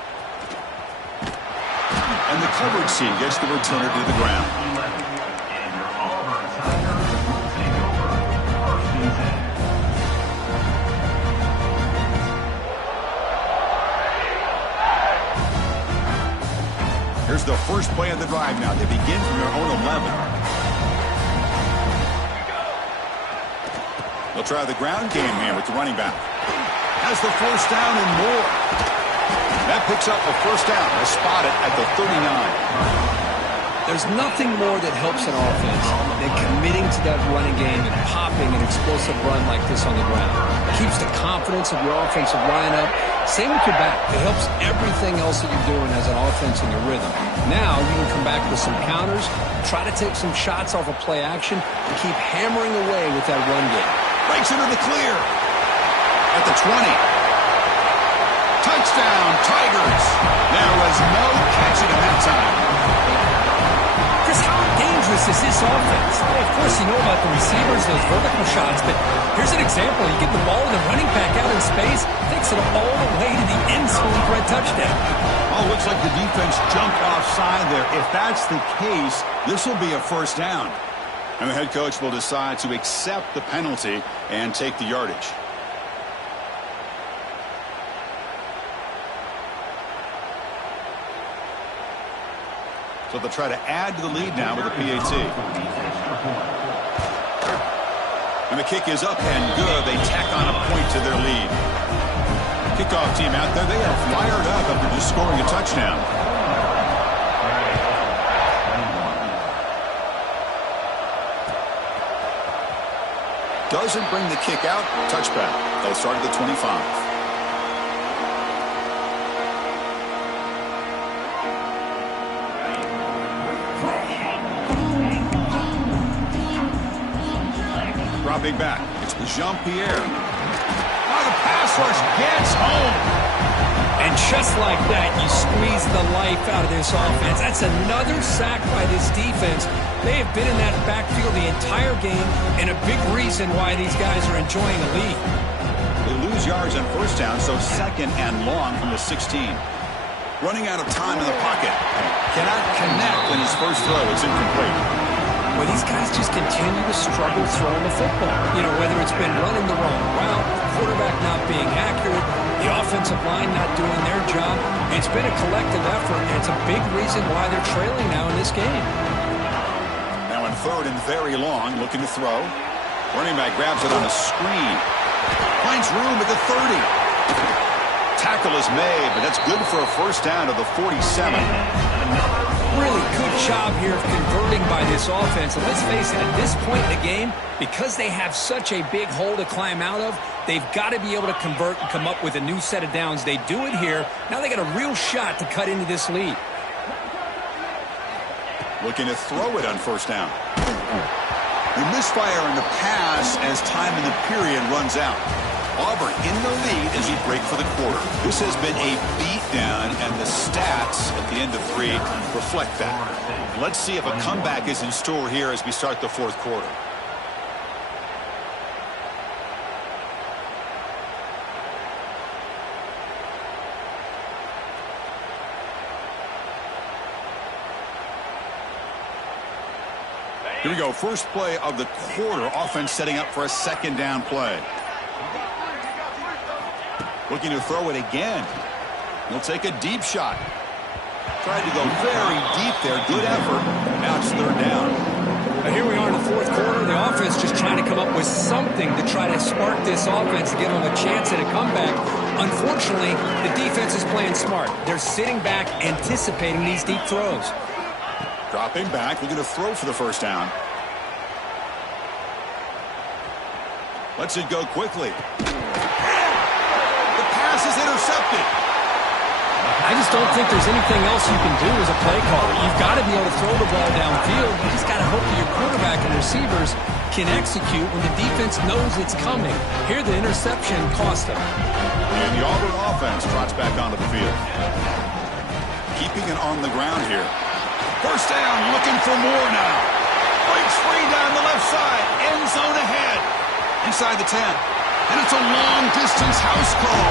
And the coverage team gets the returner to the ground. Here's the first play of the drive now. They begin from their own 11. They'll try the ground game here with the running back. Has the first down and more. That picks up a first down. They'll spot it at the 39. There's nothing more that helps an offense than committing to that running game and popping an explosive run like this on the ground. It keeps the confidence of your offensive line up. Same with your back. It helps everything else that you're doing as an offense in your rhythm. Now you can come back with some counters, try to take some shots off of play action, and keep hammering away with that run game. Breaks into the clear. At the 20. Touchdown, Tigers. There was no catching him that time. Chris, how dangerous is this offense? Well, of course, you know about the receivers, those vertical shots, but here's an example. You get the ball to the running back out in space, takes it all the way to the end zone for a touchdown. Oh, looks like the defense jumped offside there. If that's the case, this will be a first down. And the head coach will decide to accept the penalty and take the yardage. So they'll try to add to the lead now with a PAT. And the kick is up and good. They tack on a point to their lead. Kickoff team out there. They are fired up after just scoring a touchdown. Doesn't bring the kick out. Touchback. They'll start at the 25. Dropping back. It's Jean-Pierre. Now the pass rush gets home. And just like that, you squeeze the life out of this offense. That's another sack by this defense. They have been in that backfield the entire game, and a big reason why these guys are enjoying the lead. They lose yards on first down, so second and long from the 16. Running out of time in the pocket. Cannot connect in his first throw. It's incomplete. Well, these guys just continue to struggle throwing the football. You know, whether it's been running the wrong route, the quarterback not being accurate, the offensive line not doing their job. It's been a collective effort, and it's a big reason why they're trailing now in this game. Now in third and very long, looking to throw. Running back grabs it on a screen. Finds room at the 30. Tackle is made, but that's good for a first down to the 47. Really good job here of converting by this offense. And let's face it, at this point in the game, because they have such a big hole to climb out of, they've got to be able to convert and come up with a new set of downs. They do it here. Now they got a real shot to cut into this lead. Looking to throw it on first down. The misfire in the pass as time in the period runs out. Auburn in the lead as we break for the quarter. This has been a beatdown, and the stats at the end of 3 reflect that. Let's see if a comeback is in store here as we start the fourth quarter. Here we go. First play of the quarter. Offense setting up for a second down play. Looking to throw it again. He'll take a deep shot. Tried to go very deep there. Good effort. Now it's third down. Now here we are in the fourth quarter. The offense just trying to come up with something to try to spark this offense to give them a chance at a comeback. Unfortunately, the defense is playing smart. They're sitting back, anticipating these deep throws. Dropping back, looking to throw for the first down. Lets it go quickly. The pass is intercepted. I just don't think there's anything else you can do as a play caller. You've got to be able to throw the ball downfield. You just got to hope that your quarterback and receivers can execute when the defense knows it's coming. Here, the interception cost them. And the Auburn offense trots back onto the field. Keeping it on the ground here. First down, looking for more now. Breaks free down the left side. End zone ahead. Inside the 10. And it's a long-distance house call.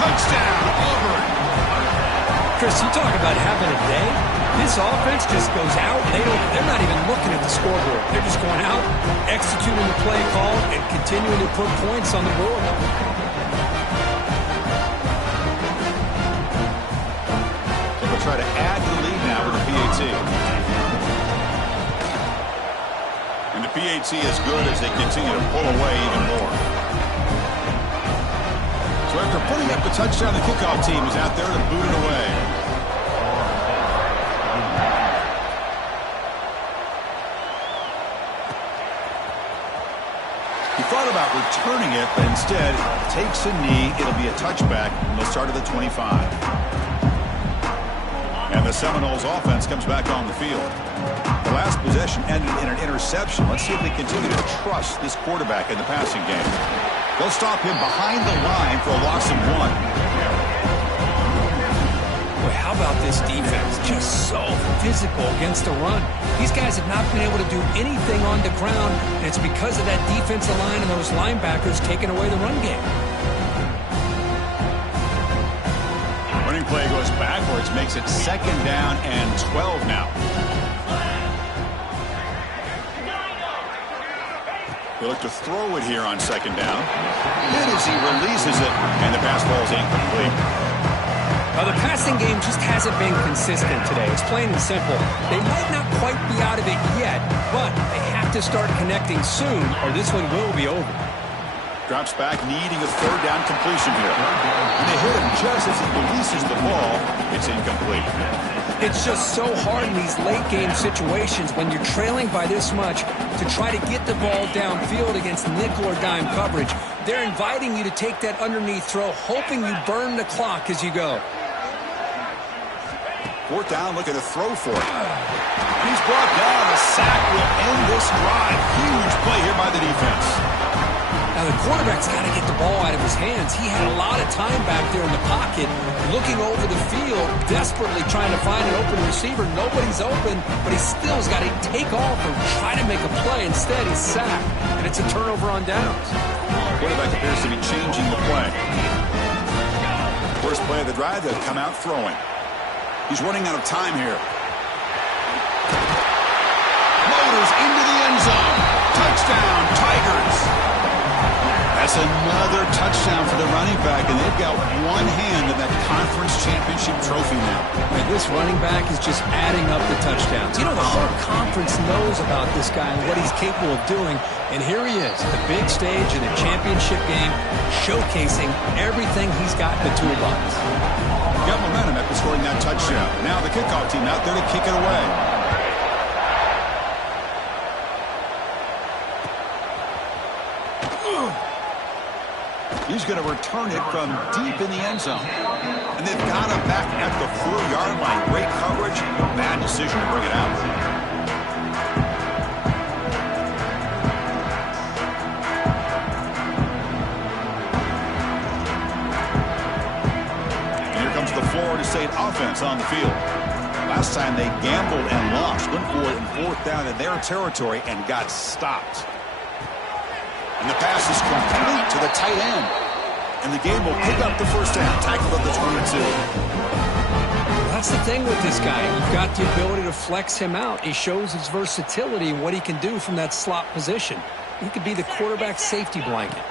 Touchdown, Auburn. Chris, you talk about having a day. This offense just goes out. They're not even looking at the scoreboard. They're just going out, executing the play call, and continuing to put points on the board. So they'll try to add to the lead now with the PAT. And the PAT is good as they continue to pull away even more. So after putting up the touchdown, the kickoff team is out there to boot it away. He thought about returning it, but instead takes a knee. It'll be a touchback, and they'll start at the 25. And the Seminoles offense comes back on the field. The last possession ended in an interception. Let's see if they continue to trust this quarterback in the passing game. They'll stop him behind the line for a loss of 1. Boy, how about this defense? Just so physical against the run. These guys have not been able to do anything on the ground, and it's because of that defensive line and those linebackers taking away the run game. Running play goes backwards, makes it second down and 12 now. They look to throw it here on second down. Then as he releases it, and the pass ball is incomplete. Well, the passing game just hasn't been consistent today. It's plain and simple. They might not quite be out of it yet, but they have to start connecting soon, or this one will be over. Drops back, needing a third down completion here. And they hit him just as he releases the ball. It's incomplete. It's just so hard in these late game situations when you're trailing by this much to try to get the ball downfield against nickel or dime coverage. They're inviting you to take that underneath throw, hoping you burn the clock as you go. Fourth down, looking to throw for it. And he's brought down. A sack will end this drive. Huge play here by the defense. Now, the quarterback's got to get the ball out of his hands. He had a lot of time back there in the pocket, looking over the field, desperately trying to find an open receiver. Nobody's open, but he still's got to take off or try to make a play. Instead, he's sacked, and it's a turnover on downs. Quarterback appears to be changing the play. First play of the drive, they'll come out throwing. He's running out of time here. Motors into the end zone. Touchdown, Tigers. That's another touchdown for the running back, and they've got one hand in that conference championship trophy now. And this running back is just adding up the touchdowns. You know, the whole conference knows about this guy and what he's capable of doing, and here he is, the big stage in the championship game, showcasing everything he's got in the toolbox. Got momentum after scoring that touchdown. Now the kickoff team out there to kick it away. He's going to return it from deep in the end zone. And they've got him back at the 4-yard line. Great coverage. Bad decision to bring it out. And here comes the Florida State offense on the field. Last time they gambled and lost. Went for it in fourth down in their territory and got stopped. And the pass is complete to the tight end. And the game will pick up the first down. Tackled at the 22. That's the thing with this guy. You've got the ability to flex him out. He shows his versatility and what he can do from that slot position. He could be the quarterback's safety blanket.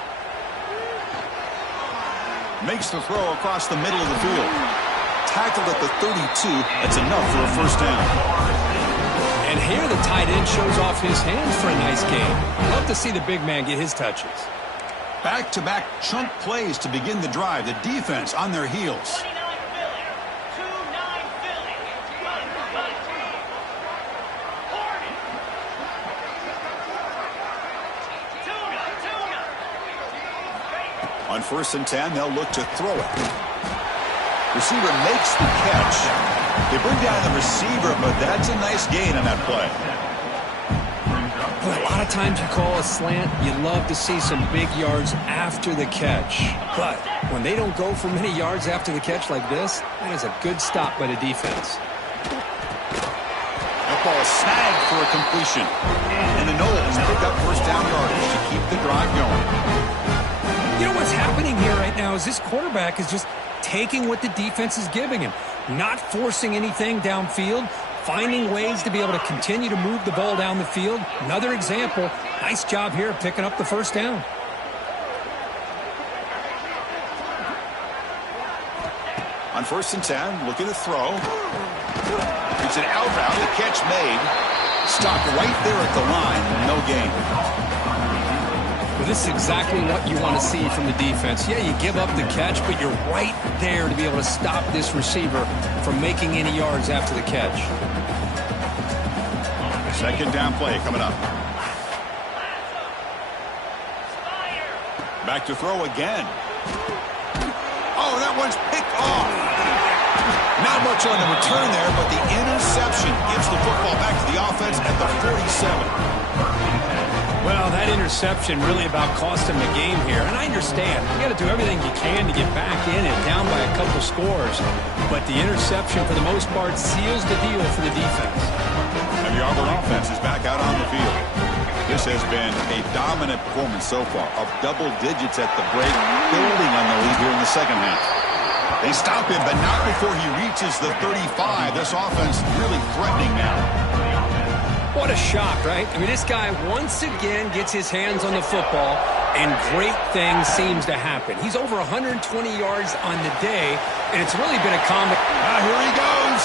Makes the throw across the middle of the field. Tackled at the 32. That's enough for a first down. And here the tight end shows off his hands for a nice game. Love to see the big man get his touches. Back-to-back chunk plays to begin the drive. The defense on their heels. On 1st and 10, they'll look to throw it. Receiver makes the catch. They bring down the receiver, but that's a nice gain on that play. But a lot of times you call a slant, you love to see some big yards after the catch. But when they don't go for many yards after the catch like this, that is a good stop by the defense. That ball is snagged for a completion. And the Noles pick up first down yardage to keep the drive going. You know what's happening here right now is this quarterback is just taking what the defense is giving him, not forcing anything downfield, finding ways to be able to continue to move the ball down the field. Another example, nice job here picking up the first down. On 1st and 10, looking to throw. It's an out route, the catch made. Stopped right there at the line, no gain. Well, this is exactly what you want to see from the defense. Yeah, you give up the catch, but you're right there to be able to stop this receiver from making any yards after the catch. Second down play coming up. Back to throw again. Oh, that one's picked off. Not much on the return there, but the interception gives the football back to the offense at the 47. Well, that interception really about cost him the game here. And I understand. You got to do everything you can to get back in and down by a couple scores. But the interception, for the most part, seals the deal for the defense. And the Auburn offense is back out on the field. This has been a dominant performance so far, up double digits at the break, building on the lead here in the second half. They stop him, but not before he reaches the 35. This offense really threatening now. What a shock, right? I mean, this guy once again gets his hands on the football, and great things seems to happen. He's over 120 yards on the day, and it's really been a combo. Here he goes.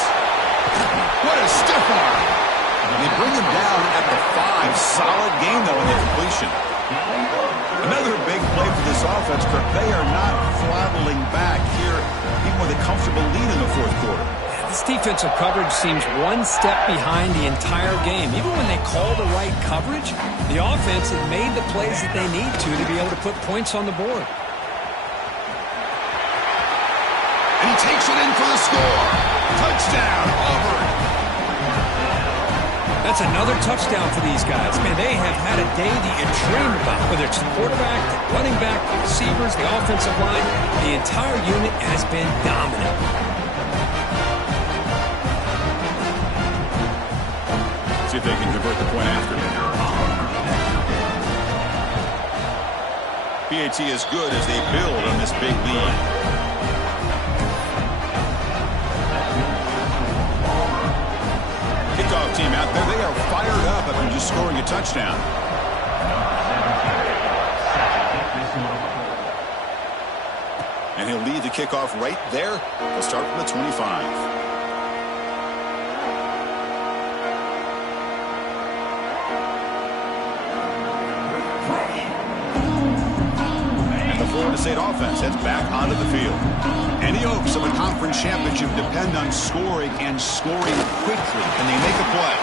What a stiff arm. They bring him down at the 5. Solid game, though, in the completion. Another big play for this offense, but they are not throttling back here, even with a comfortable lead in the fourth quarter. This defensive coverage seems one step behind the entire game. Even when they call the right coverage, the offense has made the plays that they need to be able to put points on the board. And he takes it in for the score. Touchdown, Auburn. That's another touchdown for these guys. Man, they have had a day that you dream about. Whether it's the quarterback, the running back, the receivers, the offensive line, the entire unit has been dominant. See if they can convert the point after. PAT is good as they build on this big lead. Kickoff team out there. They are fired up after just scoring a touchdown. And he'll lead the kickoff right there. They'll start from the 25. Florida State offense heads back onto the field. Any hopes of a conference championship depend on scoring and scoring quickly. Can they make a play?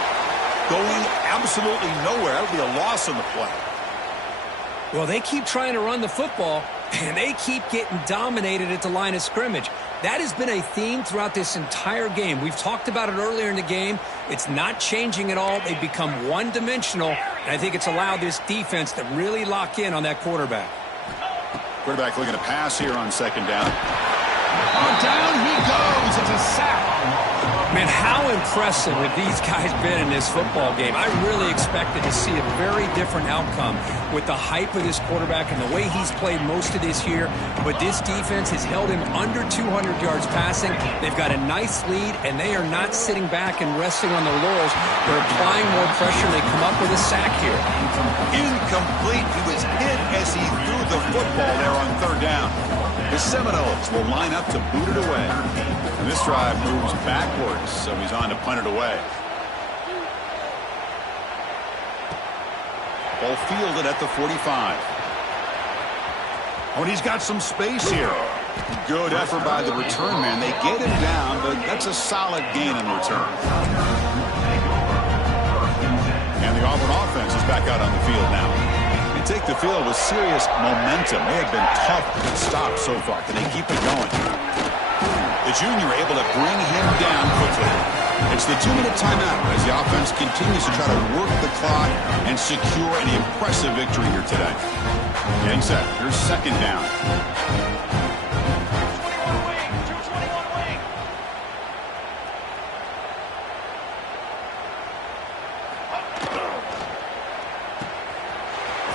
Going absolutely nowhere. That would be a loss on the play. Well, they keep trying to run the football, and they keep getting dominated at the line of scrimmage. That has been a theme throughout this entire game. We've talked about it earlier in the game. It's not changing at all. They've become one-dimensional, and I think it's allowed this defense to really lock in on that quarterback. Quarterback looking to pass here on second down. Oh, down he goes. It's a sack. Man, how impressive have these guys been in this football game? I really expected to see a very different outcome with the hype of this quarterback and the way he's played most of this year. But this defense has held him under 200 yards passing. They've got a nice lead, and they are not sitting back and resting on their laurels. They're applying more pressure, and they come up with a sack here. Incomplete. He was hit as he threw the football there on third down. The Seminoles will line up to boot it away. And this drive moves backwards, so he's on to punt it away. Ball fielded at the 45. Oh, and he's got some space here. Good effort by the return man. They get him down, but that's a solid gain in return. And the Auburn offense is back out on the field now. They take the field with serious momentum. They have been tough to stop so far. Can they keep it going? The junior able to bring him down quickly. It's the 2-minute timeout as the offense continues to try to work the clock and secure an impressive victory here today. Getting set. Here's second down.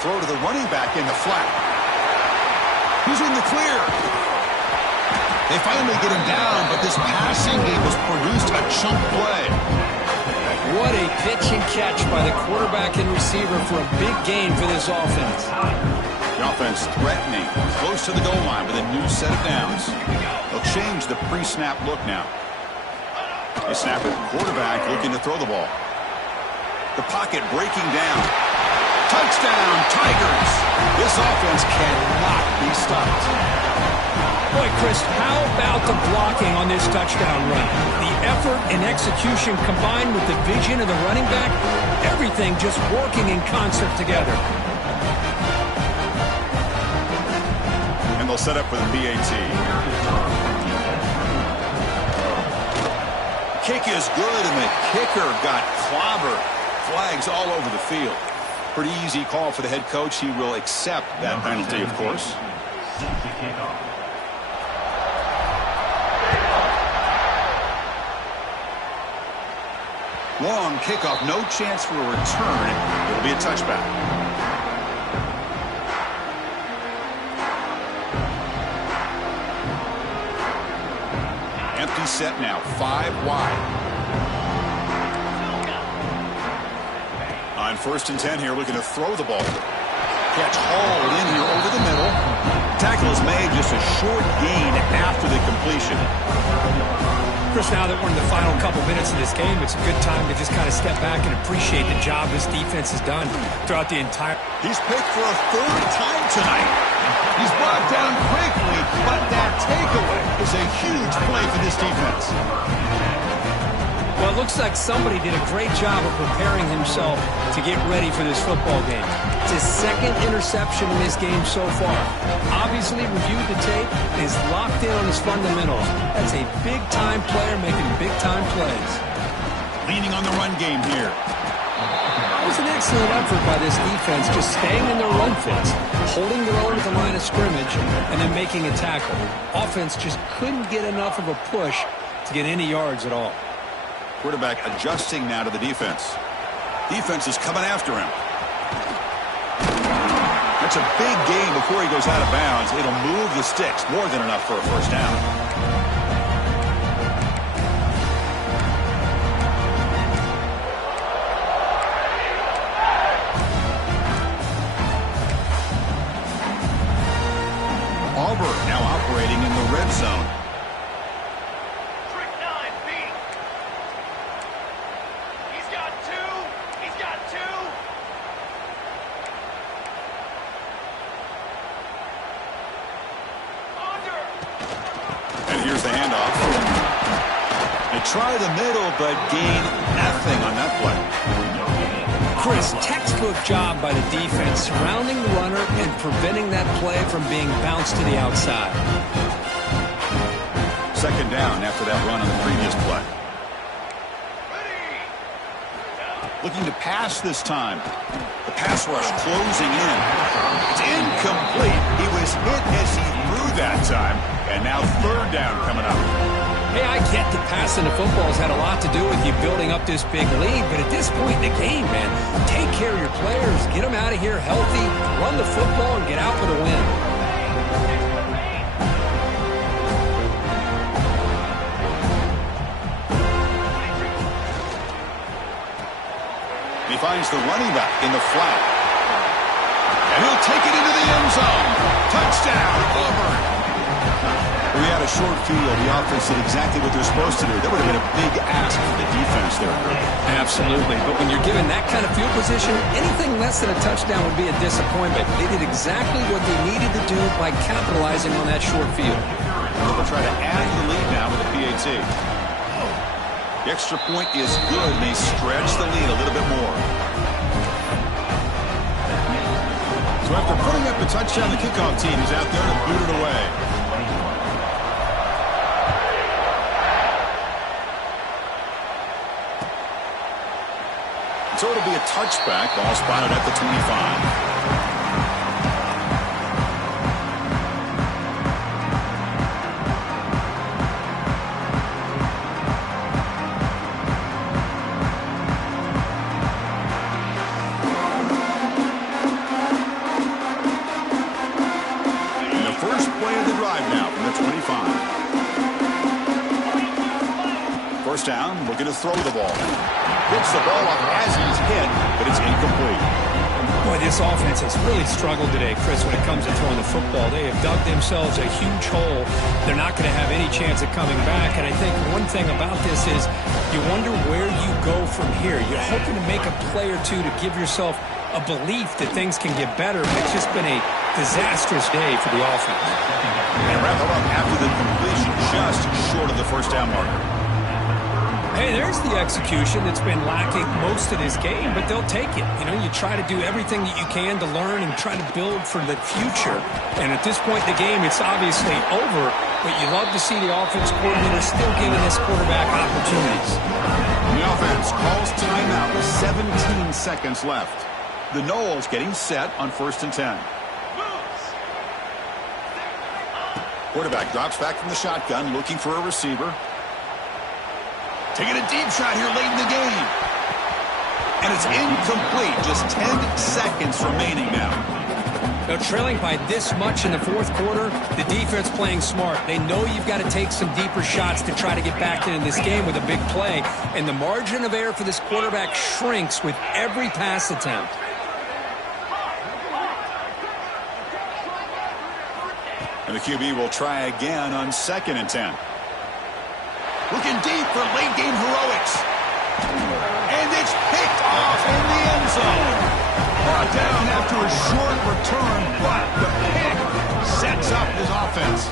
Throw to the running back in the flat. He's in the clear. They finally get him down, but this passing game has produced a chunk play. What a pitch and catch by the quarterback and receiver for a big gain for this offense. The offense threatening, close to the goal line with a new set of downs. They'll change the pre-snap look now. They snap it. Quarterback looking to throw the ball. The pocket breaking down. Touchdown, Tigers. This offense cannot be stopped. Boy, Chris, how about the blocking on this touchdown run? The effort and execution combined with the vision of the running back, everything just working in concert together. And they'll set up for the PAT. Kick is good, and the kicker got clobbered. Flags all over the field. Pretty easy call for the head coach. He will accept that penalty, of course. Long kickoff, no chance for a return. It'll be a touchback. Empty set now, 5 wide. On 1st and 10 here, looking to throw the ball. Catch hauled in here over the middle. Tackle is made, just a short gain after the completion. Chris, now that we're in the final couple minutes of this game, it's a good time to just kind of step back and appreciate the job this defense has done throughout the entire... He's picked for a 3rd time tonight. He's brought down quickly, but that takeaway is a huge play for this defense. Well, it looks like somebody did a great job of preparing himself to get ready for this football game. It's his 2nd interception in this game so far. Obviously reviewed the tape and is locked in on his fundamentals. That's a big-time player making big-time plays. Leaning on the run game here. It was an excellent effort by this defense, just staying in their run fits, holding their own at the line of scrimmage, and then making a tackle. Offense just couldn't get enough of a push to get any yards at all. Quarterback adjusting now to the defense. Defense is coming after him. That's a big gain before he goes out of bounds. It'll move the sticks, more than enough for a 1st down. Auburn now operating in the red zone. Try the middle, but gain nothing on that play. Chris, textbook job by the defense, surrounding the runner and preventing that play from being bounced to the outside. 2nd down after that run on the previous play. Looking to pass this time. The pass rush closing in. It's incomplete. He was hit as he threw that time. And now 3rd down coming up. Hey, I get that passing the football has had a lot to do with you building up this big lead, but at this point in the game, man, take care of your players, get them out of here healthy, run the football, and get out with a win. He finds the running back in the flat. And he'll take it into the end zone. Touchdown, Auburn. We had a short field. The offense did exactly what they're supposed to do. That would have been a big ask for the defense there. Absolutely. But when you're given that kind of field position, anything less than a touchdown would be a disappointment. They did exactly what they needed to do by capitalizing on that short field. They'll try to add to the lead now with a PAT. The extra point is good, and they stretch the lead a little bit more. So after putting up the touchdown, the kickoff team is out there to boot it away. So it'll be a touchback. Ball spotted at the 25. And the first play of the drive now from the 25. First down, looking to throw the ball. Gets the ball off as he's hit, but it's incomplete. Boy, this offense has really struggled today, Chris, when it comes to throwing the football. They have dug themselves a huge hole. They're not going to have any chance of coming back. And I think one thing about this is you wonder where you go from here. You're hoping to make a play or two to give yourself a belief that things can get better. But it's just been a disastrous day for the offense. And wrap it up after the completion, just short of the first down marker. Hey, there's the execution that's been lacking most of this game, but they'll take it. You know, you try to do everything that you can to learn and try to build for the future. And at this point in the game, it's obviously over, but you love to see the offense coordinator still giving this quarterback opportunities. The offense calls timeout with 17 seconds left. The Noles getting set on 1st and 10. Quarterback drops back from the shotgun, looking for a receiver. Taking a deep shot here late in the game. And it's incomplete. Just 10 seconds remaining now. Now, trailing by this much in the fourth quarter, the defense playing smart. They know you've got to take some deeper shots to try to get back into this game with a big play. And the margin of error for this quarterback shrinks with every pass attempt. And the QB will try again on 2nd and 10. Looking deep for late-game heroics. And it's picked off in the end zone. Brought down after a short return, but the pick sets up his offense.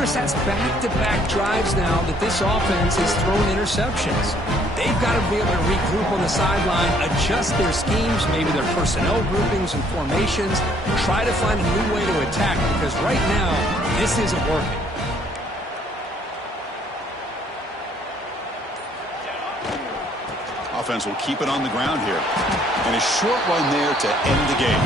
Chris, that's back-to-back drives now that this offense is throwing interceptions. They've got to be able to regroup on the sideline, adjust their schemes, maybe their personnel groupings and formations, try to find a new way to attack, because right now, this isn't working. Offense will keep it on the ground here. And a short run there to end the game.